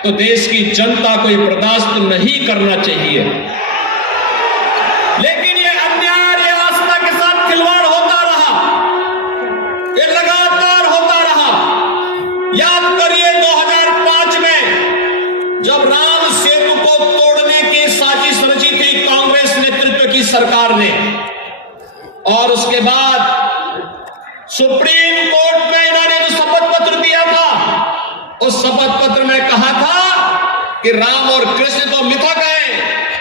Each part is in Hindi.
तो देश की जनता को ये बर्दाश्त नहीं करना चाहिए। लेकिन ये अन्याय, ये आस्था के साथ खिलवाड़ होता रहा, ये लगातार होता रहा। याद करिए 2005 में जब राम सेतु को तोड़ने की साजिश रची थी कांग्रेस नेतृत्व की सरकार ने, और उसके बाद सुप्रीम कोर्ट में इन्होंने जो शपथ पत्र दिया था, उस शपथ पत्र में कहा था कि राम और कृष्ण तो मिथक है,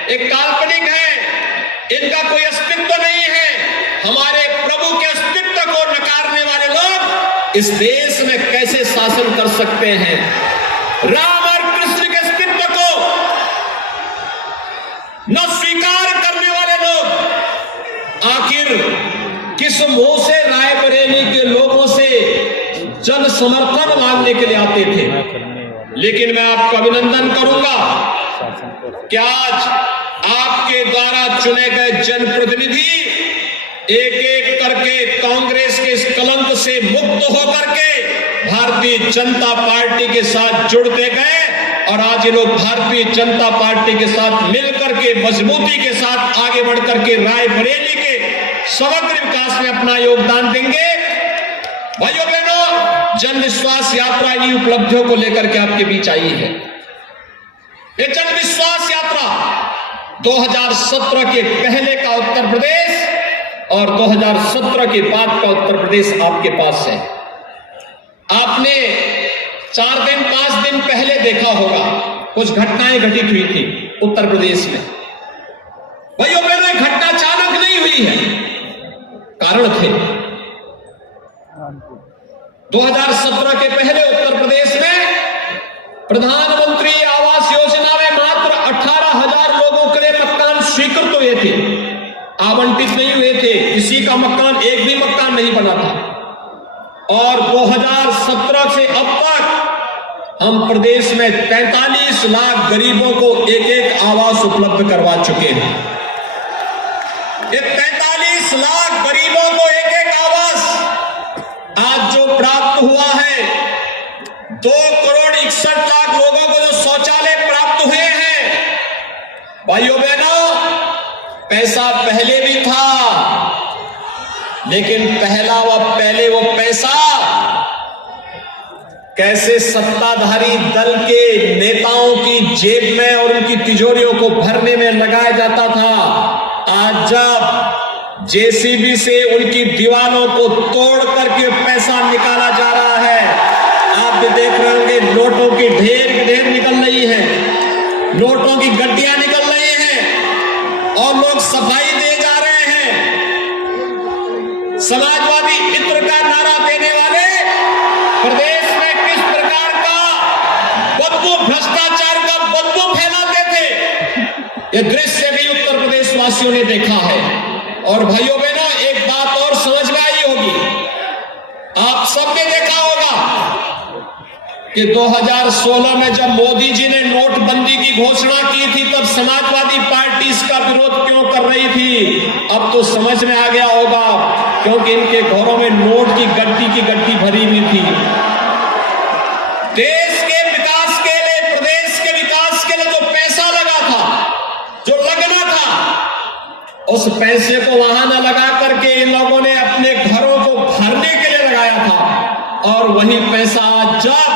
एक काल्पनिक है, इनका कोई अस्तित्व नहीं है। हमारे प्रभु के अस्तित्व को नकारने वाले लोग इस देश में कैसे शासन कर सकते हैं? राम और कृष्ण के अस्तित्व को न स्वीकार करने वाले लोग आखिर किस मुंह से रायबरेली के लोगों से जन समर्थन मांगने के लिए आते थे? लेकिन मैं आपका अभिनंदन करूंगा कि आज आपके द्वारा चुने गए जनप्रतिनिधि एक एक करके कांग्रेस के इस कलंक से मुक्त होकर के भारतीय जनता पार्टी के साथ जुड़ते गए, और आज ये लोग भारतीय जनता पार्टी के साथ मिलकर के मजबूती के साथ आगे बढ़कर के रायबरेली के समग्र विकास में अपना योगदान देंगे। भाइयों बहनों, जन विश्वास यात्रा इन्हीं उपलब्धियों को लेकर के आपके बीच आई है। ये जन विश्वास यात्रा 2017 के पहले का उत्तर प्रदेश और 2017 के बाद का उत्तर प्रदेश आपके पास है। आपने 4 दिन 5 दिन पहले देखा होगा, कुछ घटनाएं घटित हुई थी उत्तर प्रदेश में। भाइयों बहनों, घटना अचानक नहीं हुई है, कारण थे। 2017 के पहले उत्तर प्रदेश में प्रधानमंत्री आवास योजना में मात्र 18,000 लोगों के लिए मकान स्वीकृत हुए थे, आवंटित नहीं हुए थे। किसी का मकान, एक भी मकान नहीं बना था। और 2017 से अब तक हम प्रदेश में 43 लाख गरीबों को एक एक आवास उपलब्ध करवा चुके हैं। ये 43 लाख गरीबों को एक एक आवास आज जो प्राप्त हुआ है, 2,61,00,000 लोगों को जो शौचालय प्राप्त हुए हैं। भाइयों बहनों, पैसा पहले भी था, लेकिन पहले वो पैसा कैसे सत्ताधारी दल के नेताओं की जेब में और उनकी तिजोरियों को भरने में लगाया जाता था, आज जब जेसीबी से उनकी दीवारों को तोड़ करके पैसा निकाला जा रहा है, आप भी देख रहे होंगे नोटों की ढेर निकल रही है, नोटों की गड्डियां निकल रही हैं और लोग सफाई दे जा रहे हैं। समाजवादी इत्र का नारा देने वाले प्रदेश में किस प्रकार का बदबू, भ्रष्टाचार का बदबू फैलाते थे, यह दृश्य भी उत्तर प्रदेश वासियों ने देखा है। और भाइयों बहनों, एक बात और समझ में आई होगी, आप सबने देखा होगा कि 2016 में जब मोदी जी ने नोटबंदी की घोषणा की थी, तब समाजवादी पार्टी इसका विरोध क्यों कर रही थी? अब तो समझ में आ गया होगा, क्योंकि इनके घरों में नोट की गड्डी भरी हुई थी। देश के विकास के लिए, प्रदेश के विकास के लिए जो पैसा लगा था, जो लगना था, उस पैसे को वहां न लगा करके इन लोगों ने अपने घरों को भरने के लिए लगाया था, और वही पैसा आज जब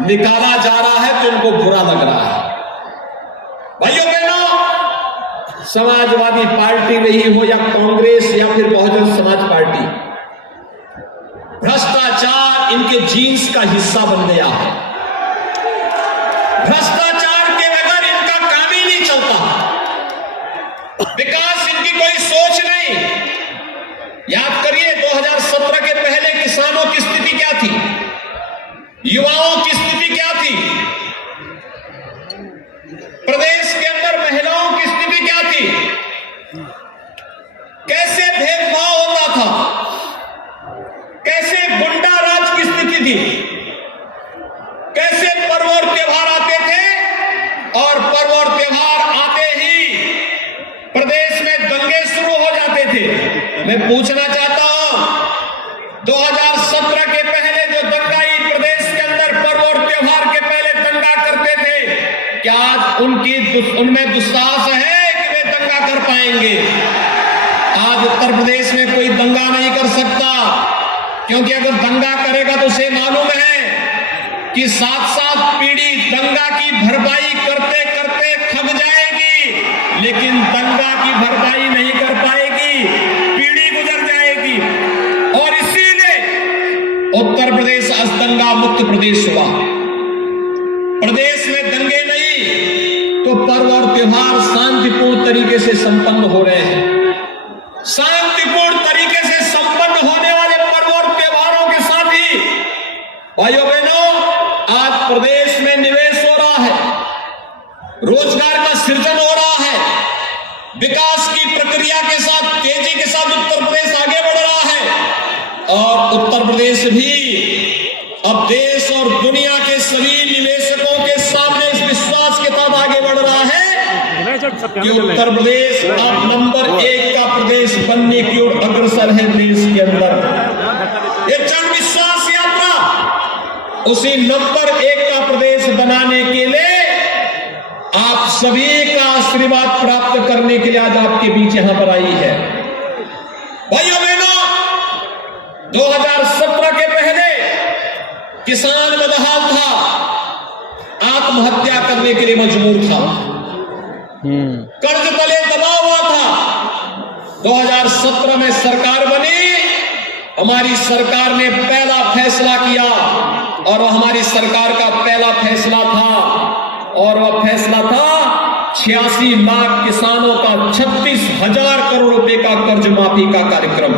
निकाला जा रहा है तो इनको बुरा लग रहा है। भाइयों बहनों, समाजवादी पार्टी रही हो या कांग्रेस या फिर बहुजन समाज पार्टी, भ्रष्टाचार इनके जीन्स का हिस्सा बन गया है। भ्रष्टाचार के बगैर इनका काम ही नहीं चलता, विकास इनकी कोई सोच नहीं। याद करिए 2017 के पहले किसानों की स्थिति क्या थी, युवाओं की स्थिति क्या थी, प्रदेश के अंदर महिलाओं की स्थिति क्या थी, कैसे भेदभाव होता था, कैसे गुंडा राज की स्थिति थी, कैसे पर्व और त्योहार आते थे और पर्व और त्योहार आते ही प्रदेश में दंगे शुरू हो जाते थे। मैं पूछना चाहता हूं, 2017 के पहले जो दंगाई प्रदेश के अंदर पर्व और त्योहार के उनमें दुस्साहस है कि वे दंगा कर पाएंगे। आज उत्तर प्रदेश में कोई दंगा नहीं कर सकता, क्योंकि अगर दंगा करेगा तो उसे मालूम है कि 7-7 पीढ़ी दंगा की भरपाई करते करते थक जाएगी, लेकिन दंगा की भरपाई नहीं कर पाएगी, पीढ़ी गुजर जाएगी। और इसीलिए उत्तर प्रदेश आज दंगा मुक्त प्रदेश हुआ। प्रदेश में दंगे नहीं तो पर्व और त्योहार शांतिपूर्ण तरीके से संपन्न हो रहे हैं। शांतिपूर्ण तरीके से संपन्न होने वाले पर्व और त्योहारों के साथ ही भाइयों बहनों, आज प्रदेश में निवेश हो रहा है, रोजगार का सृजन हो रहा है, विकास की प्रक्रिया के साथ तेजी के साथ उत्तर प्रदेश आगे बढ़ रहा है। और उत्तर प्रदेश भी अब देश और दुनिया के सभी निवेशकों के सामने इस विश्वास के साथ आगे बढ़ रहा है कि उत्तर प्रदेश अब नंबर 1 का प्रदेश बनने की ओर अग्रसर है देश के अंदर। ये जन विश्वास यात्रा उसी नंबर 1 का प्रदेश बनाने के लिए आप सभी का आशीर्वाद प्राप्त करने के लिए आज आपके बीच यहां पर आई है। भाइयों बहनों, 2017 के पहले किसान बदहाल था, आत्महत्या करने के लिए मजबूर था, कर्ज तले दबा हुआ था। 2017 में सरकार बनी, हमारी सरकार ने पहला फैसला किया और वह हमारी सरकार का पहला फैसला था, और वह फैसला था 86 लाख किसानों का 36,000 करोड़ रुपए का कर्ज माफी का कार्यक्रम।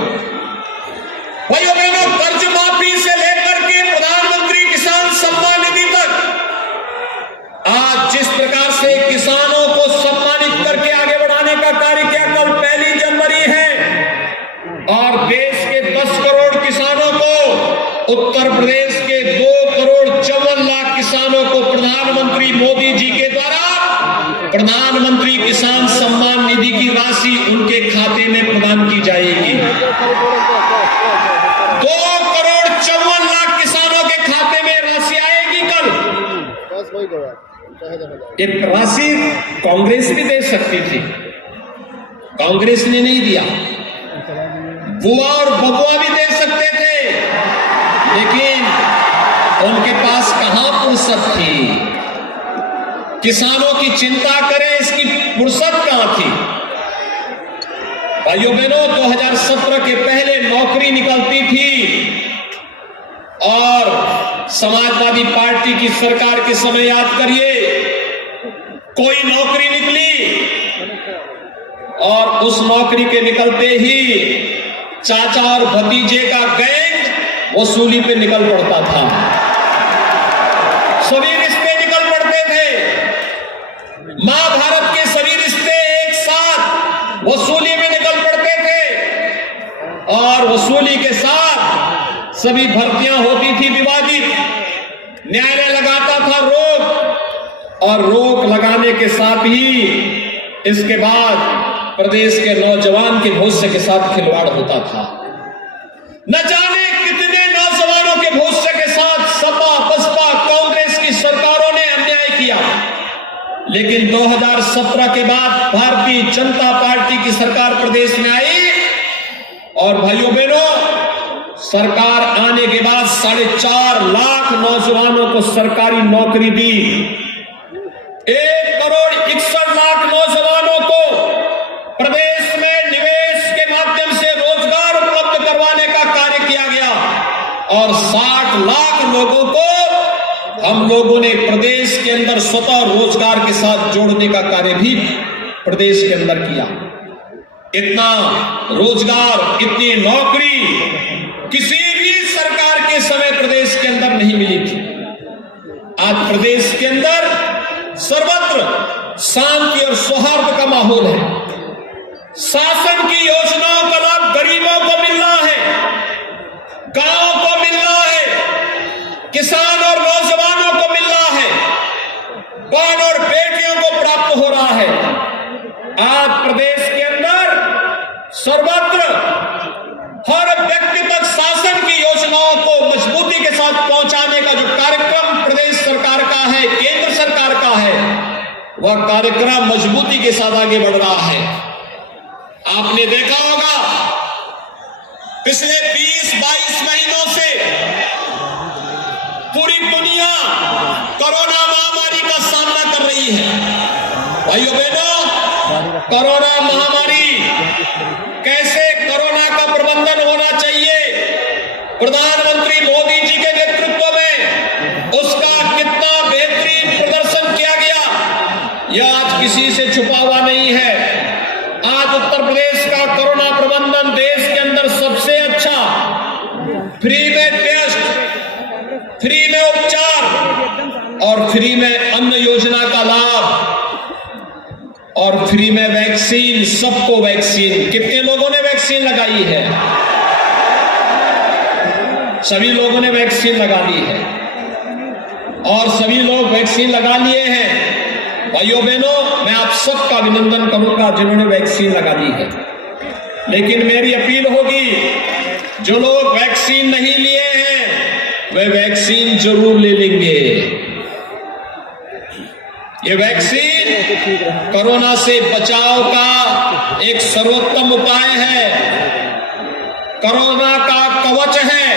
भाइयों बहनों, कर्ज माफी से लेकर के प्रधानमंत्री किसान सम्मान निधि तक आज जिस प्रकार से किसानों को सम्मानित करके आगे बढ़ाने का कार्य किया, कल 1 जनवरी है और देश के 10 करोड़ किसानों को, उत्तर प्रदेश के 2,54,00,000 किसानों को प्रधानमंत्री मोदी जी के द्वारा प्रधानमंत्री किसान सम्मान निधि की राशि उनके खाते में प्रदान की जाएगी। 2,54,00,000 किसानों के खाते में राशि आएगी कल। ये राशि कांग्रेस भी दे सकती थी, कांग्रेस ने नहीं दिया। बुआ और बबुआ भी दे सकते थे, लेकिन उनके पास कहां फुर्सत थी, किसानों की चिंता करें इसकी फुर्सत कहां थी। भाइयों बहनों, 2017 के पहले नौकरी निकलती थी और समाजवादी पार्टी की सरकार के समय याद करिए, कोई नौकरी निकली और उस नौकरी के निकलते ही चाचा और भतीजे का गैंग वसूली पे निकल पड़ता था, सभी रिश्ते निकल पड़ते थे, महाभारत के सभी रिश्ते एक साथ वसूली में निकल पड़ते थे और वसूली के साथ सभी भर्तियां होती थी विवादित, न्यायालय लगाता था रोक, और रोक लगाने के साथ ही इसके बाद प्रदेश के नौजवान के भविष्य के साथ खिलवाड़ होता था। न जाने कितने नौजवानों के भविष्य के साथ सपा बसपा कांग्रेस की सरकारों ने अन्याय किया, लेकिन 2017 के बाद भारतीय जनता पार्टी की सरकार प्रदेश में आई और भाइयों बहनों, सरकार आने के बाद 4.5 लाख नौजवानों को सरकारी नौकरी दी, 1,61,00,000 नौजवानों को प्रदेश में निवेश के माध्यम से रोजगार उपलब्ध करवाने का कार्य किया गया और 60 लाख लोगों को हम लोगों ने प्रदेश के अंदर स्वतः रोजगार के साथ जोड़ने का कार्य भी प्रदेश के अंदर किया। इतना रोजगार, इतनी नौकरी किसी भी सरकार के समय प्रदेश के अंदर नहीं मिली थी। आज प्रदेश के अंदर सर्वत्र शांति और सौहार्द का माहौल है, शासन की योजनाओं का लाभ गरीबों को मिल रहा है, गांव को मिल रहा है, किसान और नौजवानों को मिल रहा है, बहन और बेटियों को प्राप्त हो रहा है। आज प्रदेश के अंदर सर्वत्र हर व्यक्ति तक शासन की योजनाओं को मजबूती के साथ पहुंचाने का जो कार्यक्रम प्रदेश सरकार का है, केंद्र सरकार का है, वह कार्यक्रम मजबूती के साथ आगे बढ़ रहा है। आपने देखा होगा पिछले 20-22 महीनों से पूरी दुनिया कोरोना महामारी का सामना कर रही है। भाइयों बहनों, कोरोना महामारी कैसे कोरोना का प्रबंधन होना चाहिए, प्रधानमंत्री मोदी जी के नेतृत्व में उसका कितना बेहतरीन प्रदर्शन किया गया, यह आज किसी से छुपा हुआ नहीं है। आज उत्तर प्रदेश का कोरोना प्रबंधन देश के अंदर सबसे अच्छा, फ्री में टेस्ट, फ्री में उपचार और फ्री में अन्न योजना का लाभ और फ्री में वैक्सीन, सबको वैक्सीन। कितने लोगों ने वैक्सीन लगाई है? सभी लोगों ने वैक्सीन लगा ली है और सभी लोग वैक्सीन लगा लिए हैं। भाइयों बहनों, मैं आप सबका अभिनंदन करूंगा जिन्होंने वैक्सीन लगा दी है, लेकिन मेरी अपील होगी जो लोग वैक्सीन नहीं लिए हैं वे वैक्सीन जरूर ले लेंगे। ये वैक्सीन कोरोना से बचाव का एक सर्वोत्तम उपाय है, कोरोना का कवच है।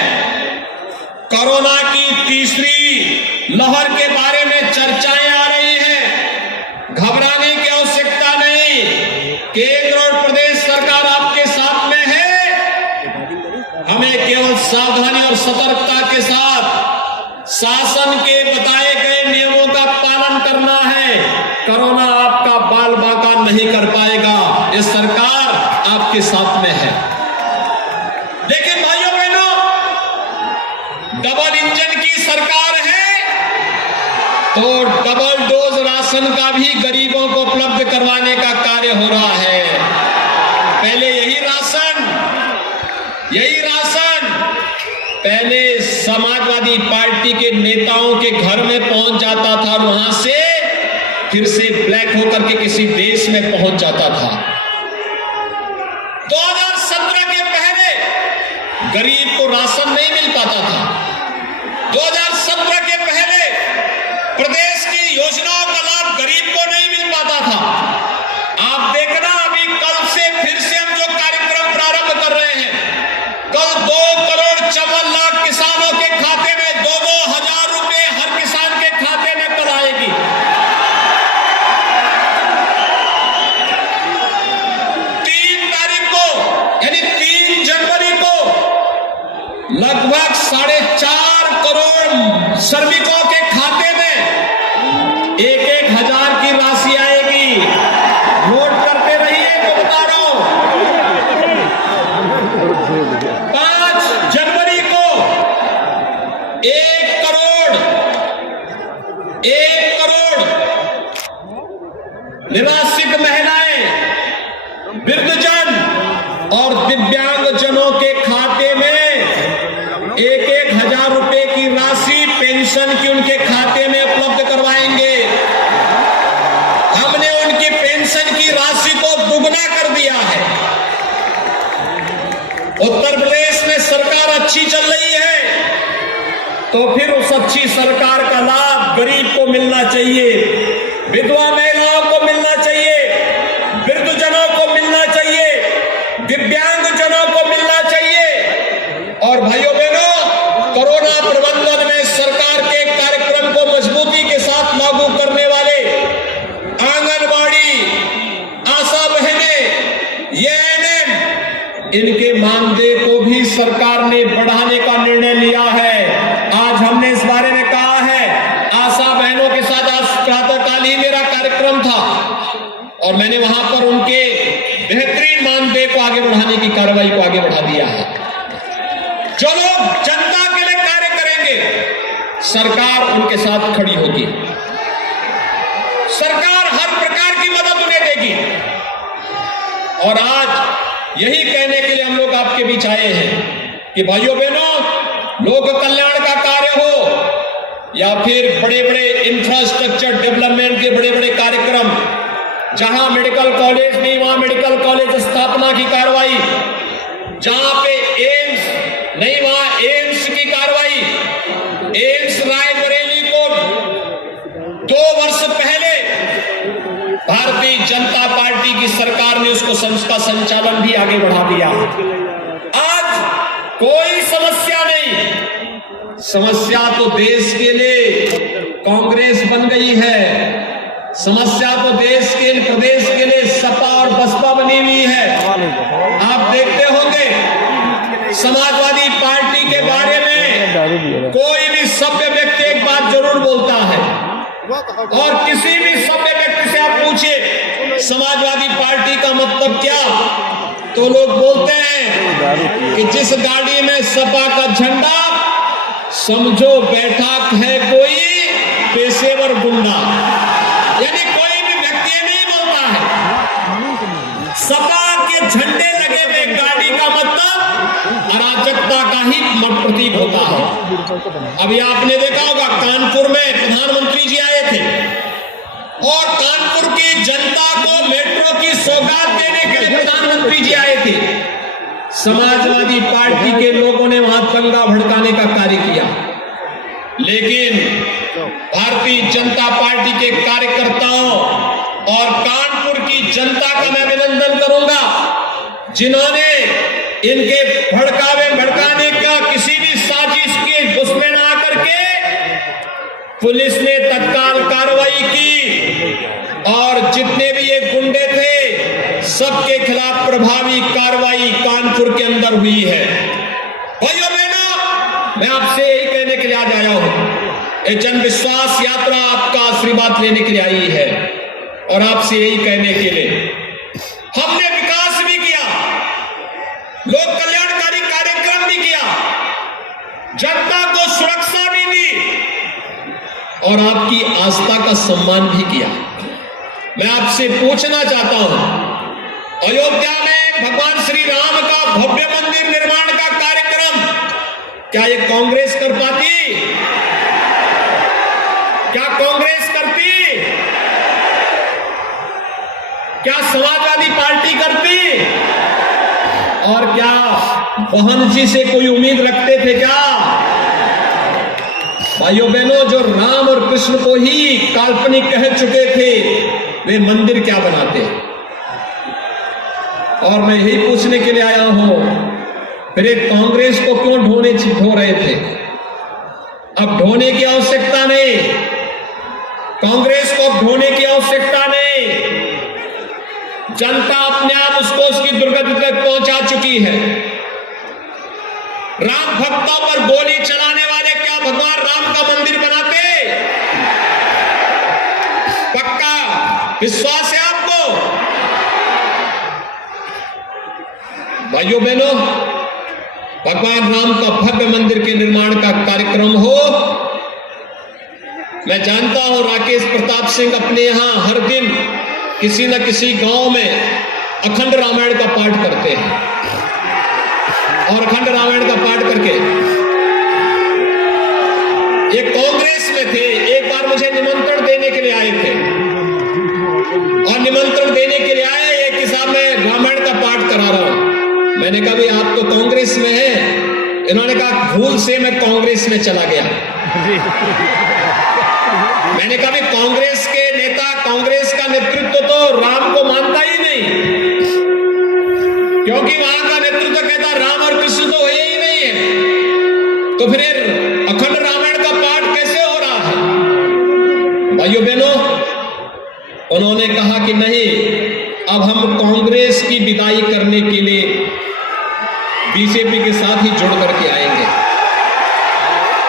कोरोना की तीसरी लहर के बारे में चर्चाएं आ रही हैं, घबराने की आवश्यकता नहीं। केंद्र और प्रदेश सरकार आपके साथ में है, हमें केवल सावधानी और सतर्कता के साथ शासन के बताए गए नियमों का पालन करना है। कोरोना आपका बाल बाका नहीं कर पाएगा, ये सरकार आपके साथ में है। लेकिन भाइयों बहनों, डबल इंजन की सरकार है तो डबल डोज राशन का भी गरीबों को उपलब्ध करवाने का कार्य हो रहा है। पहले यही राशन पहले समाजवादी पार्टी के नेताओं के घर में पहुंच जाता था, वहां से फिर से ब्लैक होकर के किसी देश में पहुंच जाता था। 2017 के पहले गरीब को राशन नहीं मिल पाता था। 2017 के पहले प्रदेश की योजनाओं का लाभ गरीब को नहीं मिल पाता था। आप देखना, अभी कल से फिर से हम जो कार्यक्रम प्रारंभ कर रहे हैं, कल 2,54,00,000 किसानों के खाते में 2-2 हजार रुपए हर किसान के खाते में कल आएगी। लगभग 4.5 करोड़ श्रमिकों के खाते में 1-1 हजार की राशि आएगी। नोट करते रहिए, तो बता रहा हूं। 5 जनवरी को 1 करोड़ निराश्रित महिलाएं, वृद्धजन और दिव्यांग जनों के खाते में 1-1 हजार रुपए की राशि पेंशन की उनके खाते में उपलब्ध करवाएंगे। हमने उनकी पेंशन की राशि को दुगना कर दिया है। उत्तर प्रदेश में सरकार अच्छी चल रही है तो फिर उस अच्छी सरकार का लाभ गरीब को मिलना चाहिए, विधवा महिलाओं को मिलना चाहिए, वृद्धजनों को मिलना चाहिए, दिव्यांग जनों को मिलना चाहिए। और भाइयों बहनों, कोरोना प्रबंधन में सरकार के कार्यक्रम को मजबूती के साथ लागू करने वाले आंगनबाड़ी, आशा बहनें, एएनएम, इनके मानदेय को भी सरकार ने बढ़ाने का निर्णय लिया है। आज हमने इस बारे में कहा है, आशा बहनों के साथ आज प्रातःकाल ही मेरा कार्यक्रम था और मैंने वहां पर उनके बेहतरीन मानदेय को आगे बढ़ाने की कार्रवाई को आगे बढ़ा दिया है। जो लोग जनता के लिए कार्य करेंगे, सरकार उनके साथ खड़ी होगी, सरकार हर प्रकार की मदद उन्हें देगी। और आज यही कहने के लिए हम लोग आपके बीच आए हैं कि भाइयों बहनों, लोक कल्याण का कार्य हो या फिर बड़े बड़े इंफ्रास्ट्रक्चर डेवलपमेंट के बड़े बड़े कार्यक्रम, जहां मेडिकल कॉलेज नहीं वहां मेडिकल कॉलेज स्थापना की कार्रवाई, जहां पे एम्स नहीं वहां एम्स की कार्रवाई। एम्स रायबरेली को 2 वर्ष पहले की सरकार ने उसका संचालन भी आगे बढ़ा दिया। आज कोई समस्या नहीं, समस्या तो देश के लिए कांग्रेस बन गई है, समस्या तो देश के प्रदेश के लिए सपा और बसपा बनी हुई है। आप देखते होंगे समाजवादी पार्टी के बारे में कोई भी सभ्य व्यक्ति एक बात जरूर बोलता है, और किसी भी सभ्य व्यक्ति से आप पूछिए समाजवादी पार्टी का मतलब क्या, तो लोग बोलते हैं कि जिस गाड़ी में सपा का झंडा, समझो बैठा है कोई पेशेवर गुंडा। यानी कोई भी व्यक्ति नहीं बोलता है सपा के झंडे लगे हुए गाड़ी का मतलब अराजकता का ही प्रतीक होता है। अभी आपने देखा होगा कानपुर में प्रधानमंत्री जी आए थे और कानपुर की जनता को मेट्रो की सौगात देने के लिए प्रधानमंत्री जी आए थे। समाजवादी पार्टी के लोगों ने वहां दंगा भड़काने का कार्य किया, लेकिन भारतीय जनता पार्टी के कार्यकर्ताओं और कानपुर की जनता का मैं अभिनंदन करूंगा, जिन्होंने इनके भड़काने का किसी भी साजिश के उसमें ना करके पुलिस ने तत्काल कार्रवाई की और जितने भी ये गुंडे थे सबके खिलाफ प्रभावी कार्रवाई कानपुर के अंदर हुई है। भाइयों बहनों, मैं आपसे यही कहने के लिए आज आया हूं, ये जन विश्वास यात्रा आपका आशीर्वाद लेने के लिए आई है और आपसे यही कहने के लिए हमने विकास भी किया, लोक कल्याणकारी कार्यक्रम भी किया, जनता को सुरक्षा भी दी और आपकी आस्था का सम्मान भी किया। मैं आपसे पूछना चाहता हूं, अयोध्या में भगवान श्री राम का भव्य मंदिर निर्माण का कार्यक्रम क्या ये कांग्रेस कर पाती? क्या कांग्रेस करती? क्या समाजवादी पार्टी करती? और क्या बहन जी से कोई उम्मीद रखते थे क्या? भाइयों बहनों, जो राम और कृष्ण को ही काल्पनिक कह चुके थे, वे मंदिर क्या बनाते? और मैं यही पूछने के लिए आया हूं, फिर कांग्रेस को क्यों ढो रहे थे? अब ढोने की आवश्यकता नहीं, कांग्रेस को अब ढोने की आवश्यकता नहीं, जनता अपने आप उसको उसकी दुर्गति तक पहुंचा चुकी है। राम भक्तों पर गोली चलाने वाले क्या भगवान राम का मंदिर बनाते? पक्का विश्वास है आपको? भाइयों बहनों, भगवान राम का भव्य मंदिर के निर्माण का कार्यक्रम हो। मैं जानता हूं राकेश प्रताप सिंह अपने यहां हर दिन किसी न किसी गांव में अखंड रामायण का पाठ करते हैं और अखंड रामायण का पाठ करके ये कांग्रेस में थे, एक बार मुझे निमंत्रण देने के लिए आए थे और निमंत्रण देने के लिए आए, एक किताब में रामायण का पाठ करा रहा हूं। मैंने कहा भाई आप तो कांग्रेस में हैं। इन्होंने कहा भूल से मैं कांग्रेस में चला गया। मैंने कहा कांग्रेस के नेता, कांग्रेस का नेतृत्व तो राम को मानता ही नहीं, क्योंकि वहां का नेतृत्व कहता राम और कृष्ण तो है ही नहीं है, तो फिर अखंड रामायण का पाठ कैसे हो रहा है? भाइयों बहनों, उन्होंने कहा कि नहीं, अब हम कांग्रेस की विदाई करने के लिए बीजेपी के साथ ही जुड़ करके आएंगे।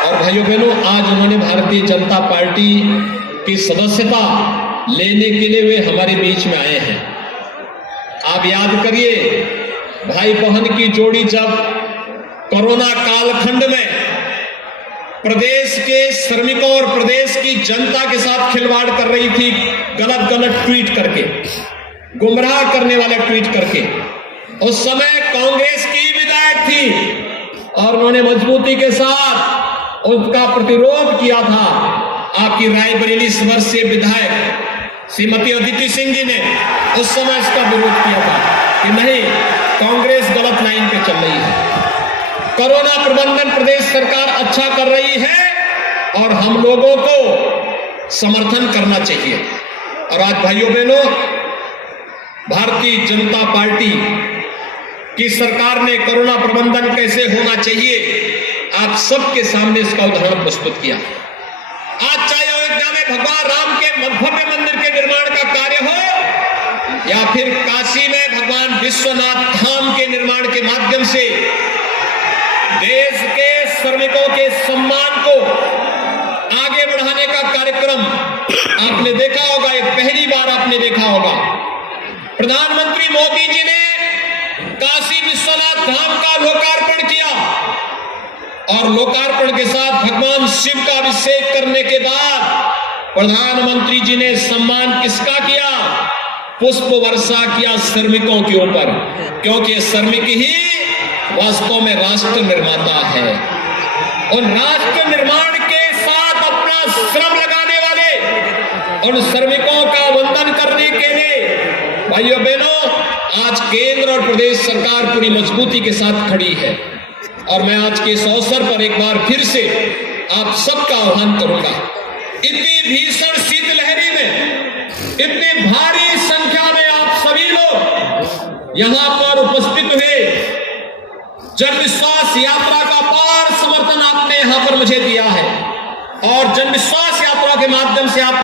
और भाइयों बहनों, आज उन्होंने भारतीय जनता पार्टी की सदस्यता लेने के लिए वे हमारे बीच में आए हैं। आप याद करिए, भाई बहन की जोड़ी जब कोरोना कालखंड में प्रदेश के श्रमिकों और प्रदेश की जनता के साथ खिलवाड़ कर रही थी, गलत गलत ट्वीट करके, गुमराह करने वाला ट्वीट करके, उस समय कांग्रेस की विधायक थी और उन्होंने मजबूती के साथ उसका प्रतिरोध किया था। आपकी रायबरेली से विधायक श्रीमती अदिति सिंह जी ने उस समय इसका विरोध किया था कि नहीं, कांग्रेस गलत लाइन पे चल रही है, कोरोना प्रबंधन प्रदेश सरकार अच्छा कर रही है और हम लोगों को समर्थन करना चाहिए। और आज भाइयों बहनों, भारतीय जनता पार्टी की सरकार ने कोरोना प्रबंधन कैसे होना चाहिए, आप सबके सामने इसका उदाहरण प्रस्तुत किया। आज चाहे अयोध्या में भगवान राम के भव्य मंदिर के निर्माण का कार्य हो या फिर काशी में भगवान विश्वनाथ धाम के निर्माण के माध्यम से देश के श्रमिकों के सम्मान को आगे बढ़ाने का कार्यक्रम आपने देखा होगा, ये पहली बार आपने देखा होगा। प्रधानमंत्री मोदी जी ने काशी विश्वनाथ धाम का लोकार्पण किया और लोकार्पण के साथ भगवान शिव का अभिषेक करने के बाद प्रधानमंत्री जी ने सम्मान किसका किया? पुष्प वर्षा किया श्रमिकों के ऊपर, क्योंकि श्रमिक ही वास्तव में राष्ट्र निर्माता है। उन राष्ट्र निर्माण के साथ अपना श्रम लगाने वाले उन श्रमिकों का वंदन करने के लिए भाइयों बहनों, आज केंद्र और प्रदेश सरकार पूरी मजबूती के साथ खड़ी है। और मैं आज के इस अवसर पर एक बार फिर से आप सबका आह्वान करूंगा, इतनी भीषण शीतलहरी में इतनी भारी संख्या में आप सभी लोग यहां पर उपस्थित हुए, जन विश्वास यात्रा का अपार समर्थन आपने यहां पर मुझे दिया है और जन विश्वास यात्रा के माध्यम से आप